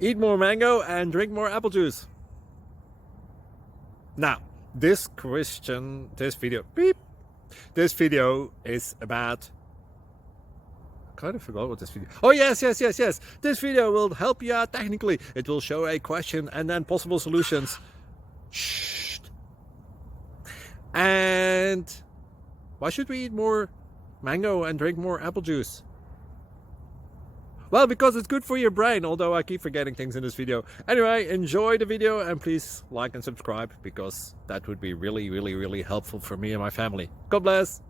Eat more mango and drink more apple juice. Now, this video is about, I kind of forgot what this video. Oh, yes. This video will help you out technically. It will show a question and then possible solutions. Shh. And why should we eat more mango and drink more apple juice? Well, because it's good for your brain, although I keep forgetting things in this video. Anyway, enjoy the video and please like and subscribe, because that would be really helpful for me and my family. God bless!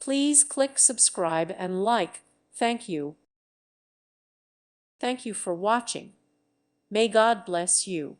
Please click subscribe and like. Thank you. Thank you for watching. May God bless you.